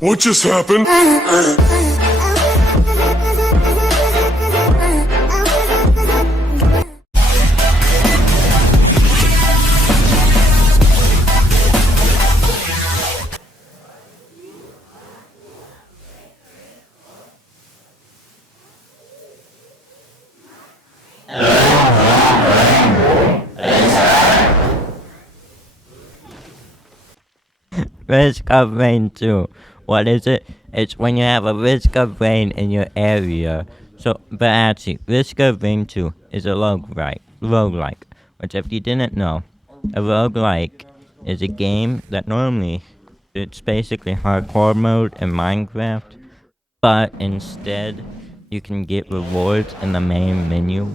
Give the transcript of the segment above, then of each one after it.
What just happened? Risk of rain 2. What is it? It's when you have a risk of rain in your area. So, but actually, Risk of Rain 2 is a roguelike, which if you didn't know, a roguelike is a game that normally, it's basically hardcore mode in Minecraft, but instead, you can get rewards in the main menu.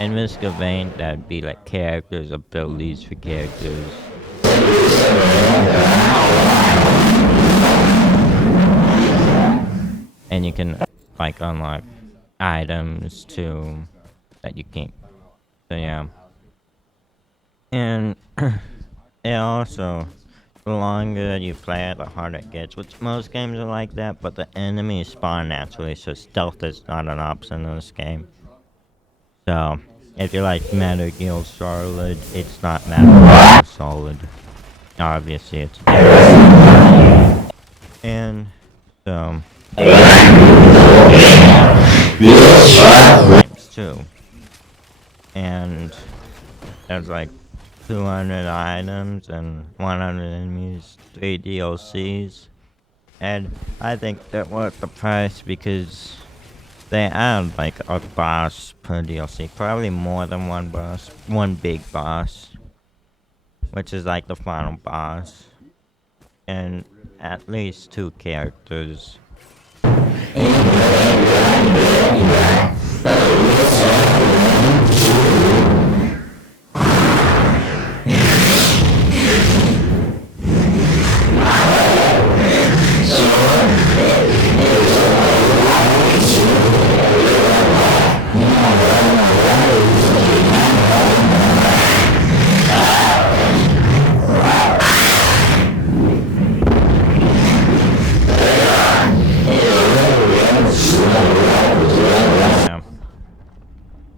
In Risk of Rain, that'd be like characters, abilities for characters. And you can like unlock items too that you keep. So yeah. And it also, the longer you play it, the harder it gets, which most games are like that, but the enemies spawn naturally, so stealth is not an option in this game. So, if you like Metal Gear Solid, it's not Metal Gear Solid. Obviously, it's and so games too. And there's like 200 items and 100 enemies, 3 DLCs, and I think they're worth the price because they add like a boss per DLC, probably more than one boss, one big boss, which is like the final boss, and at least 2 characters.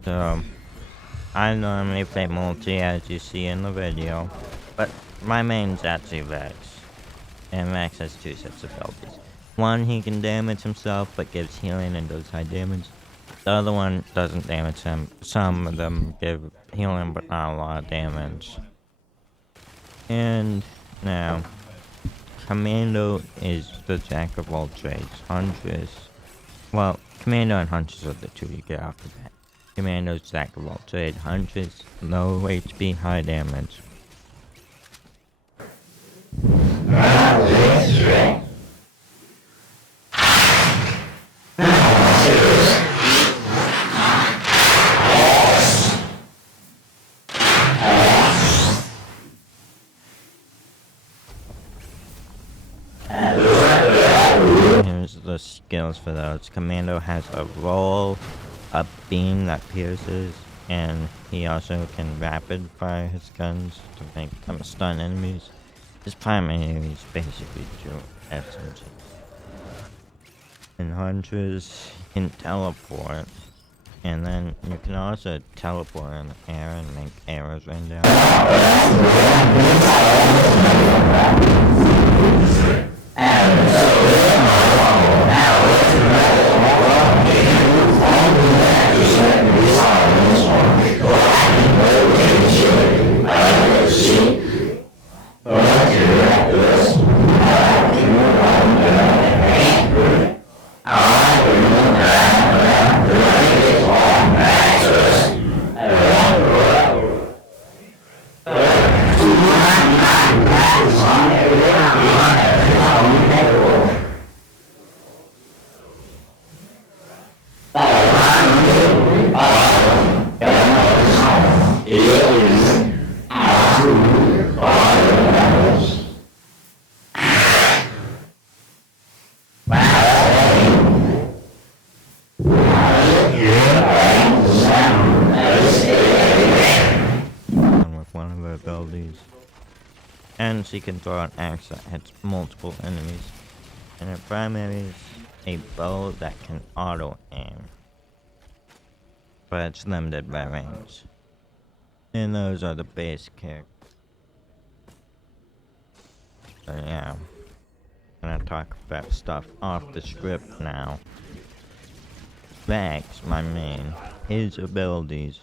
So, I normally play multi as you see in the video, but my main's actually Rex, and Rex has 2 sets of abilities. One, he can damage himself but gives healing and does high damage. The other one doesn't damage him. Some of them give healing but not a lot of damage. And now, Commando is the jack of all trades. Huntress, well, Commando and Huntress are the 2 you get off the bat. Commando's jack of all trades. Huntress, low HP, high damage. Here's the skills for those. Commando has a roll, a beam that pierces, and he also can rapid fire his guns to make them stun enemies. His primary is basically to SMG. In Huntress, you can teleport, and then you can also teleport in the air and make arrows rain down. And she can throw an axe that hits multiple enemies. And a primary is a bow that can auto aim, but it's limited by range. And those are the base characters. So yeah, I'm gonna talk about stuff off the script now. Vax, my main, his abilities.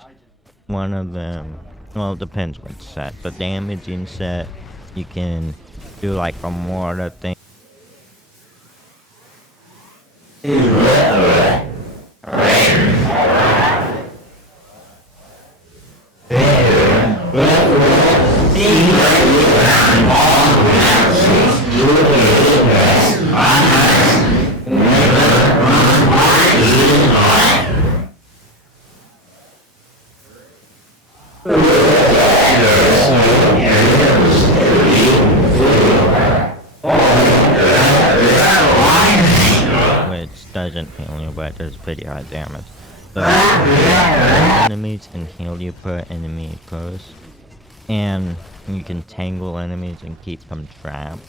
One of them, well, it depends what set, but damaging set, you can do like a mortar thing. Which doesn't heal you, but does pretty high damage. So, enemies and heal you per enemy curse. And you can tangle enemies and keep them trapped.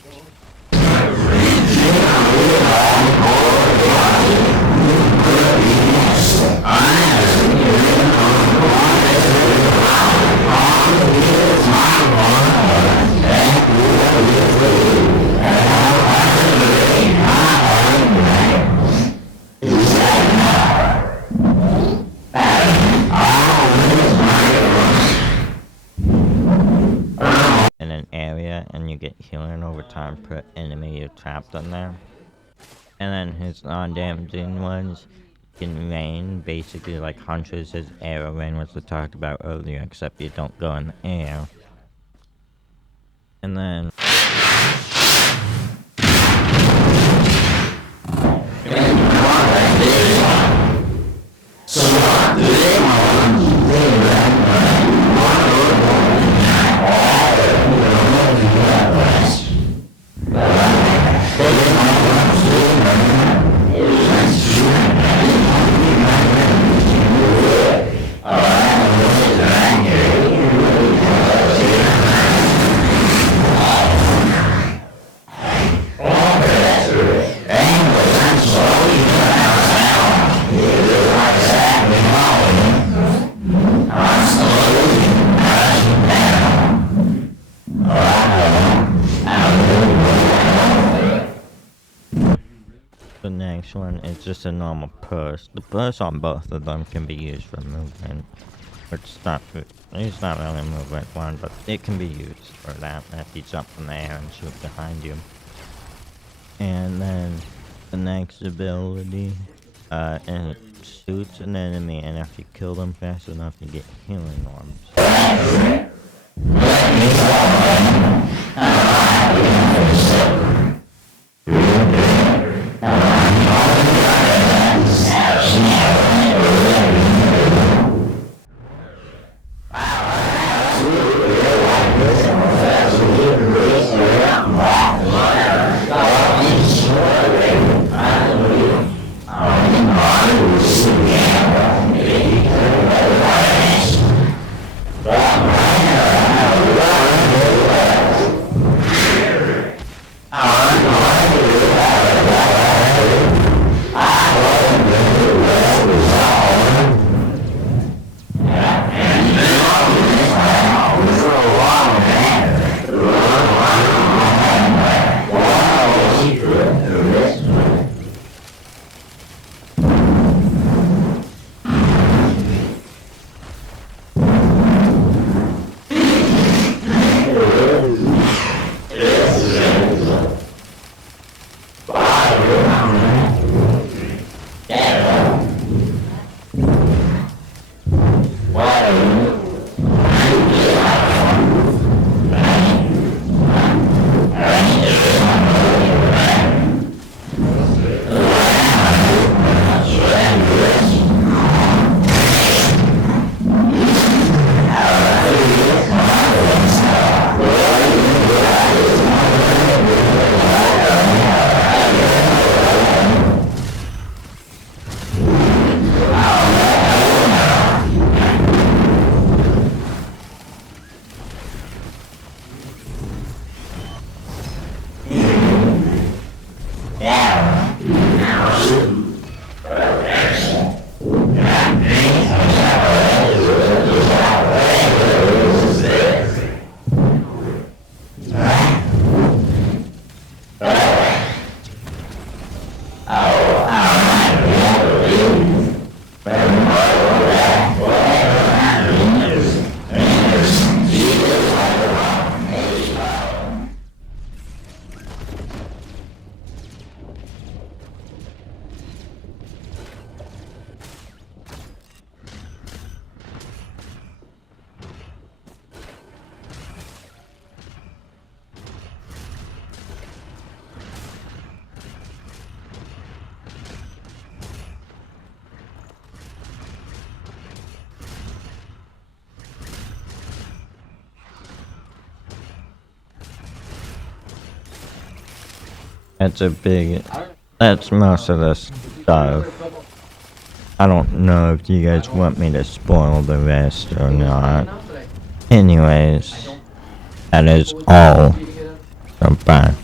In an area, and you get healing over time per enemy you're trapped in there. And then his non-damaging ones can rain, basically like Huntress, his arrow rain, which we talked about earlier, except you don't go in the air. And then the next one is just a normal purse. The purse on both of them can be used for movement. It's not really a movement one, but it can be used for that if you jump in the air and shoot behind you. And then the next ability, it shoots an enemy, and if you kill them fast enough, you get healing orbs. That's a big. That's most of the stuff. I don't know if you guys want me to spoil the rest or not. Anyways, that is all. So bye.